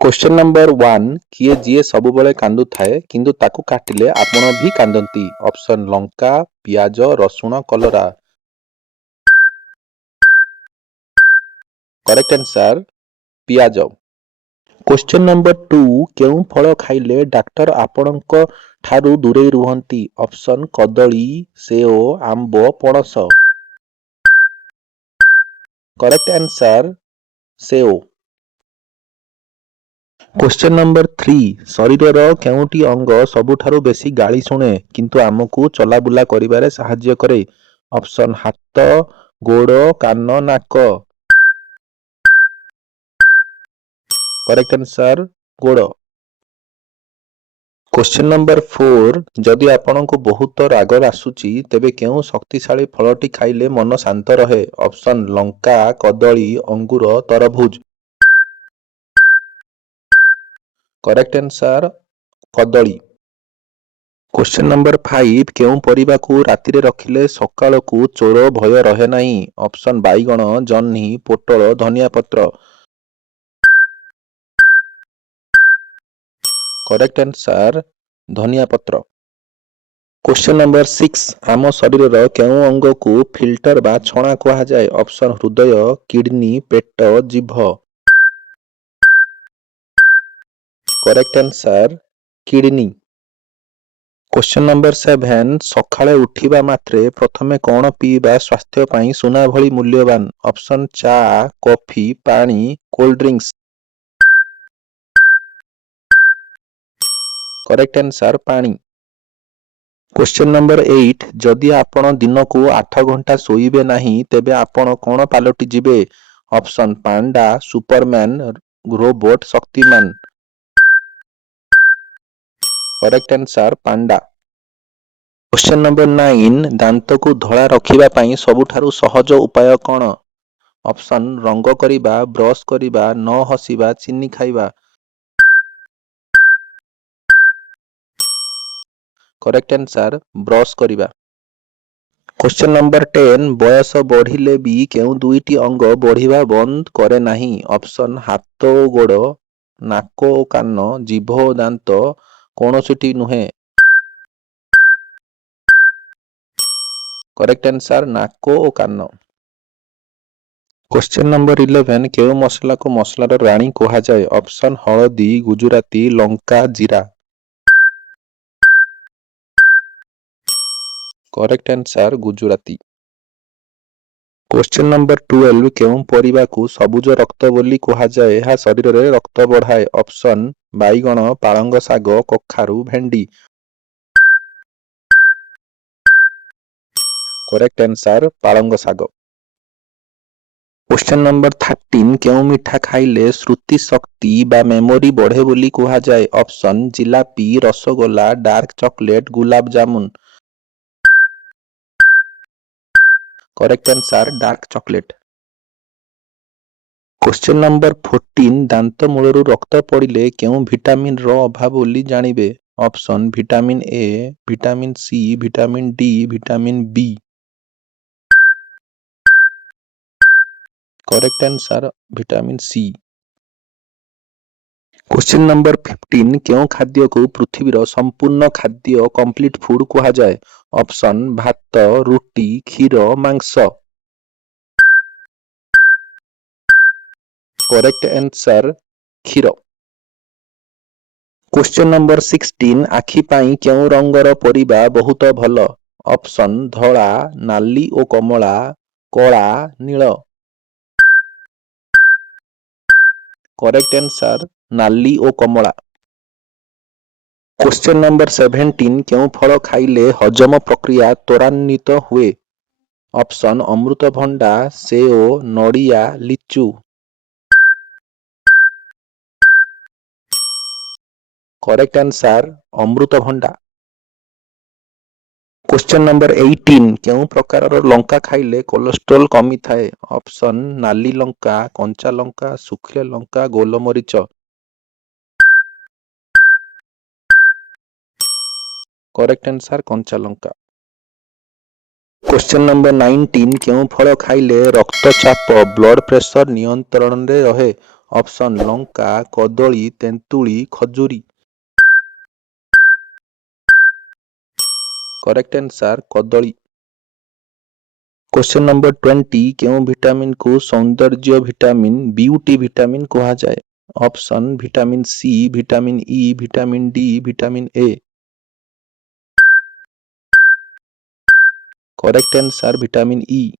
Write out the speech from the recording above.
Question number 1 किए जिए सबुबले कांदुथाए किंतु ताकू काटिले आपण भी कांदंती। ऑप्शन लंका, पियाज, रसुण, कलरा। करेक्ट आंसर पियाज। क्वेश्चन नंबर 2 केउं फल खाइले डाक्टर आपणक ठारू दूरेई रुहंती। ऑप्शन कदली, सेओ, आंब, पणस। करेक्ट आंसर सेओ। क्वेश्चन नंबर 3 शरीरर केउंटी अंग सबुठारु बेसी गाली शुणे किंतु आमको चलाबुला करिबारे साहाय्य करे। ऑप्शन हाथ, गोड़, कान, नाक। करेक्ट आंसर गोड़। क्वेश्चन नंबर 4 जदि आपनको बहुत राग आसुची तेबे केउं शक्तिशाली फलटी खाइले मन शांत रहे। ऑप्शन लंका, कदली, अंगूर, तरबुज। करेक्ट आंसर कदली। क्वेश्चन नंबर 5 केउं परिबाकू रातिरे रखिले सकाळकू चोर भय रहे नाही। ऑप्शन बाइगण, जह्नी, पोटल, धनिया पत्र। करेक्ट आंसर धनिया पत्र। क्वेश्चन नंबर 6 आम शरीरर केउं अंगकू फिल्टर बा छणा कहा जाए। ऑप्शन हृदय, किडनी, पेट, जीभ। Correct answer kidney. Question number 7 सकाळे उठिबा मात्रे प्रथमे कौन पीबा स्वास्थ्य पाई सुना भली मूल्यवान। ऑप्शन चा, कॉफी, पानी, कोल्ड ड्रिंक्स। करेक्ट आंसर पानी। क्वेश्चन नंबर 8 जदि आपण दिनकू 8 घंटा सोइबे नाही तेबे आपण कौन पालटी जिबे। Option panda, Superman, robot, Shaktimaan. Correct answer panda. Question number 9 दांत को धला रखिबा पाई सबुठारु सहज उपाय कौन। ऑप्शन रंग करिबा, ब्रश करिबा, न हसिबा, चीनी खाइबा। करेक्ट आंसर ब्रश करिबा। क्वेश्चन नंबर 10 बयस बढ़िले भी केउ दुईटी अंग बढ़िबा बंद करे नाही। ऑप्शन हाथ ओ गोड़, नाक ओ कान, जीभ ओ दांत, कौनसिटी नुहे। करेक्ट आंसर नाक ओ कान। क्वेश्चन नंबर 11 केउ मसला को मसलार राणी कहा जाए। ऑप्शन हळदी, गुजराती, लंका, जीरा। Correct answer Gujarati. Question number 12 केउं परिबा को सबुज रक्त बोली कहा जाए। यह शरीर रे रक्त बढ़ाए। ऑप्शन बाइगण, पालंग शाग, कखारू, भेंडी। करेक्ट आंसर पालंग शाग। क्वेश्चन नंबर 13 केउं मिठा खाइले स्मृति शक्ति बा मेमोरी बढ़े बोली कहा जाए। Option jalebi, rasgulla, dark chocolate, gulab jamun. Correct answer dark chocolate. Question number 14 दांत मूलरू रक्त पड़िले केउं विटामिन रो अभाव बोली जानिबे। Option vitamin A, vitamin C, vitamin D, vitamin B. Correct answer vitamin C. Question number 15 केउं खाद्य को पृथ्वीर संपूर्ण खाद्य कंप्लीट फूड कहा जाए। ऑप्शन भात, रुटी, क्षीर, मांस। करेक्ट आंसर क्षीर। क्वेश्चन नंबर 16 आखि पाई केउं रंगर परिबा बहुत भल। ऑप्शन धला, नाली ओ कमला, कला, नील। करेक्ट आंसर नाली ओ कमला। क्वेश्चन नंबर 17 केउं फल खाइले हजम प्रक्रिया त्वरान्वित हुए। ऑप्शन अमृतभंडा, सेओ, नड़िया, लिचु। करेक्ट आंसर अमृतभंडा। क्वेश्चन नंबर 18 केउं प्रकारर लंका खाइले कोलेस्ट्रोल कमी थाए। ऑप्शन नाली लंका, कंचा लंका, सुखिला लंका, गोलमरीच। करेक्ट आंसर कंचा लंका। क्वेश्चन नंबर 19 केउं फल खाइले रक्तचाप ब्लड प्रेशर नियंत्रण रे रहे। ଅପସନ୍ ଲଙ୍କା, କଦଳୀ, ତେନ୍ତୁଳି, ଖଜୁରୀ। କରେକ୍ଟ ଆନ୍ସର କଦଳୀ। क्वेश्चन नंबर 20 केउं विटामिन को सौंदर्य विटामिन ब्यूटी विटामिन कुहाଯାଏ? Option vitamin C, vitamin E, vitamin D, vitamin A. Correct answer vitamin E.